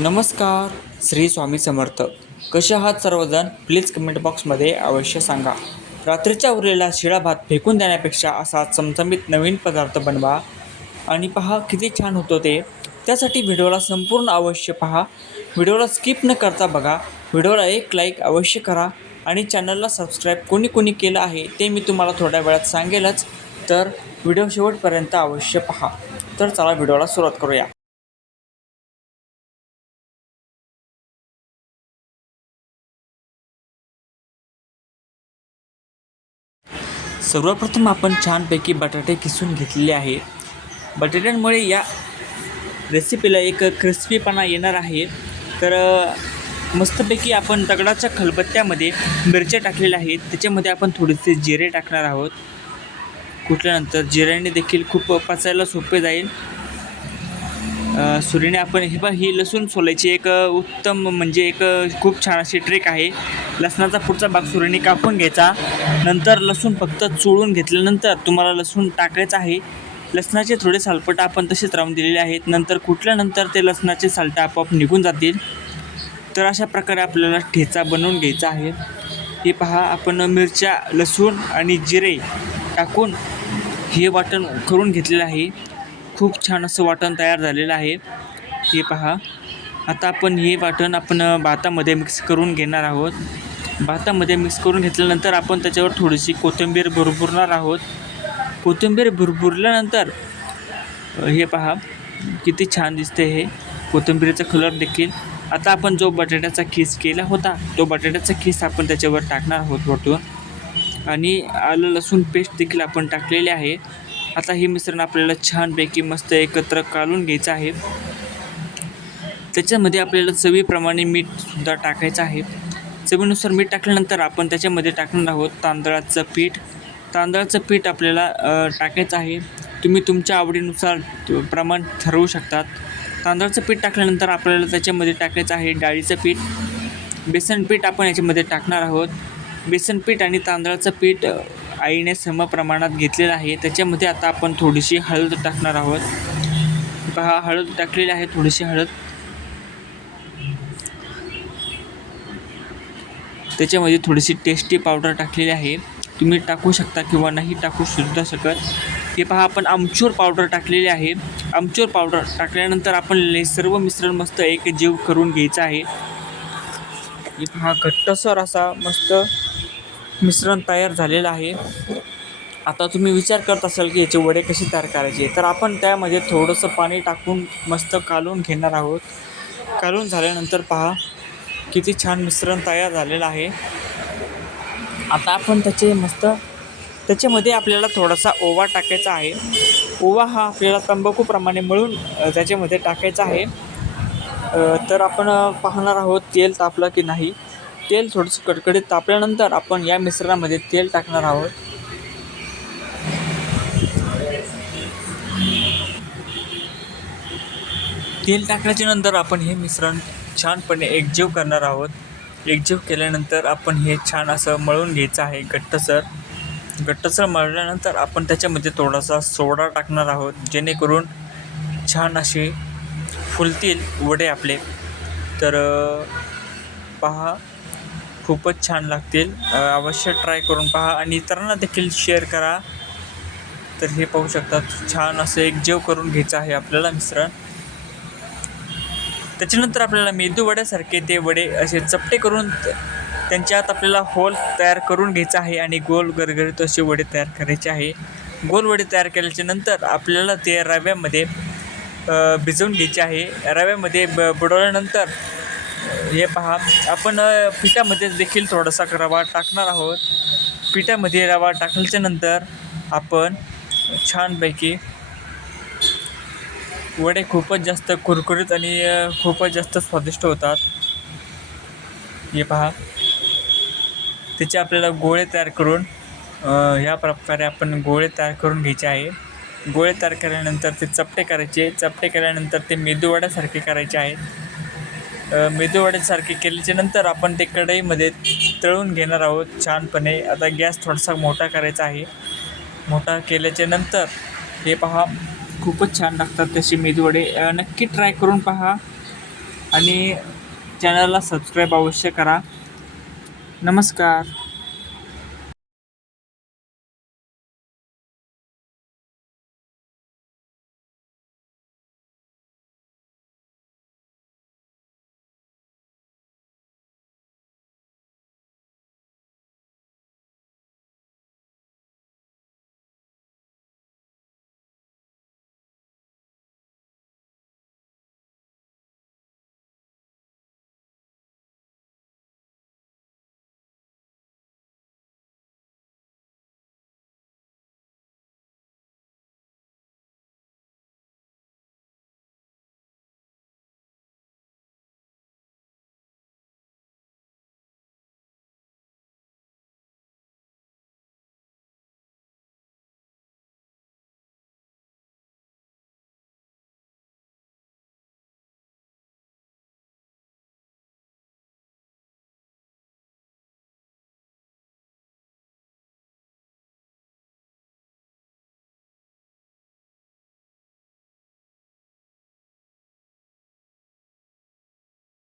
नमस्कार श्री स्वामी समर्थ. कसे आहात सर्वजण? प्लीज कमेंट बॉक्समध्ये अवश्य सांगा. रात्रीच्या उरलेला शिळा भात फेकून देण्यापेक्षा असा चमचमीत नवीन पदार्थ बनवा आणि पहा किती छान होतो ते. त्यासाठी व्हिडिओला संपूर्ण अवश्य पहा. व्हिडिओला स्किप न करता बघा. व्हिडिओला एक लाईक अवश्य करा आणि चॅनलला सबस्क्राईब कोणी कोणी केलं आहे ते मी तुम्हाला थोड्या वेळात सांगेलच. तर व्हिडिओ शेवटपर्यंत अवश्य पहा. तर चला व्हिडिओला सुरुवात करूया. सर्वप्रथम आपण छानपैकी बटाटे किसून घेतलेले आहे. बटाट्यांमुळे या रेसिपीला एक क्रिस्पीपणा येणार आहे. तर मस्तपैकी आपण दगडाच्या खलबत्त्यामध्ये मिरच्या टाकलेल्या आहेत. त्याच्यामध्ये आपण थोडेसे जिरे टाकणार आहोत. कुठल्यानंतर जिऱ्याने देखील खूप पचायला सोपे जाईल. सुरीने आपण हे पा ही लसूण सोलायची एक उत्तम म्हणजे एक खूप छान अशी ट्रिक आहे. लसणाचा पुढचा भाग सुरीने कापून घ्यायचा. नंतर लसूण फक्त चोळून घेतल्यानंतर तुम्हाला लसूण टाकायचं आहे. लसणाचे थोडे सालपट आपण तसेच राहून दिलेले आहेत. नंतर कुठल्यानंतर ते लसणाचे सालटं आपोआप निघून जातील. तर अशा प्रकारे आपल्याला ठेचा बनवून घ्यायचा आहे. हे पहा आपण मिरच्या लसूण आणि जिरे टाकून हे वाटण करून घेतलेलं आहे. खूप छान असं वाटण तयार झालेलं आहे. हे पहा. आता आपण हे वाटण आपण भातामध्ये मिक्स करून घेणार आहोत. भातामध्ये मिक्स करून घेतल्यानंतर आपण त्याच्यावर थोडीशी कोथिंबीर भरभुरणार आहोत. कोथिंबीर भरभुरल्यानंतर हे पहा. किती छान दिसते हे. कोथिंबीरीचा कलर देखील. आता आपण जो बटाट्याचा खीस केला होता तो बटाट्याचा खीस आपण त्याच्यावर टाकणार आहोत वरतून. आणि आलं लसूण पेस्ट देखील आपण टाकलेली आहे. आता हे मिश्रण आपल्याला छानपैकी मस्त एकत्र काढून घ्यायचं आहे. त्याच्यामध्ये आपल्याला चवीप्रमाणे मीठसुद्धा टाकायचं आहे. चवीनुसार मीठ टाकल्यानंतर आपण त्याच्यामध्ये टाकणार आहोत तांदळाचं पीठ. तांदळाचं पीठ आपल्याला टाकायचं आहे. तुम्ही तुमच्या आवडीनुसार प्रमाण ठरवू शकतात. तांदळाचं पीठ टाकल्यानंतर आपल्याला त्याच्यामध्ये टाकायचं आहे डाळीचं पीठ. बेसन पीठ आपण याच्यामध्ये टाकणार आहोत. बेसन पीठ आणि तांदळाचं पीठ आईने सम प्रमाणात घेतलेलं आहे. त्याच्यामध्ये आता आपण थोडीशी हळद टाकणार आहोत. पहा हळद टाकलेली आहे थोडीशी हळद. त्याच्यामध्ये थोडीशी टेस्टी पावडर टाकलेली आहे. तुम्ही टाकू शकता किंवा नाही टाकू सुद्धा शकत. हे पहा आपण आमचूर पावडर टाकलेली आहे. आमचूर पावडर टाकल्यानंतर आपण सर्व मिश्रण मस्त एक जीव करून घ्यायचं आहे. हे पहा घट्टसर असा मस्त मिश्रण तयार झालेलं आहे. आता तुम्ही विचार करत असाल की याचे वडे कसे तयार करायचे? तर आपण त्यामध्ये थोडंसं पाणी टाकून मस्त कालून घेणार आहोत. कालून झाल्यानंतर पहा किती छान मिश्रण तयार झालेलं आहे. आता आपण त्याचे मस्त त्याच्यामध्ये आपल्याला थोडासा ओवा टाकायचा आहे. ओवा हा आपल्याला तंबाखूप्रमाणे मिळून त्याच्यामध्ये टाकायचा आहे. तर आपण पाहणार आहोत तेल तापलं की नाही. तेल थोडंसं कडकडीत तापल्यानंतर आपण या मिश्रणामध्ये तेल टाकणार आहोत. तेल टाकल्याच्या नंतर आपण हे मिश्रण छानपणे एकजीव करणार आहोत. एकजीव केल्यानंतर आपण हे छान असं मळून घ्यायचं आहे घट्टसर. घट्टसर मळल्यानंतर आपण त्याच्यामध्ये थोडासा सोडा टाकणार आहोत जेणेकरून छान असे फुलतील वडे आपले. तर पहा खूपच छान लागतील. अवश्य ट्राय करून पहा आणि इतरांना देखील शेअर करा. तर हे पाहू शकतात छान असं एक जेव करून घ्यायचं आहे आपल्याला मिश्रण. त्याच्यानंतर आपल्याला मेदू वड्यासारखे ते वडे असे चपटे करून त्यांच्यात आपल्याला होल तयार करून घ्यायचा आहे आणि गोल गरगरीत असे वडे तयार करायचे आहे. गोल वडे तयार केल्याच्यानंतर आपल्याला ते रव्यामध्ये भिजवून घ्यायचे आहे. रव्यामध्ये ब बुडवल्यानंतर हे पहा आपण पिठामध्ये देखील थोडासा रवा टाकणार आहोत. पिठामध्ये रवा टाकल्याच्या नंतर आपण छानपैकी वडे खूपच जास्त कुरकुरीत आणि खूपच जास्त स्वादिष्ट होतात. हे पहा. त्याचे आपल्याला गोळे तयार करून ह्या प्रकारे आपण गोळे तयार करून घ्यायचे आहे. गोळे तयार केल्यानंतर ते चपटे करायचे. चपटे केल्यानंतर ते मेदूवड्यासारखे करायचे आहेत मेदूवड्यासारखे केल्याच्यानंतर आपण ते कढईमध्ये तळून घेणार आहोत छानपणे. आता गॅस थोडासा मोठा करायचा आहे. मोठा केल्याच्यानंतर हे पहा खूपच छान लागतात तसे मेदूवडे. नक्की ट्राय करून पहा आणि चॅनलला सबस्क्राईब अवश्य करा. नमस्कार.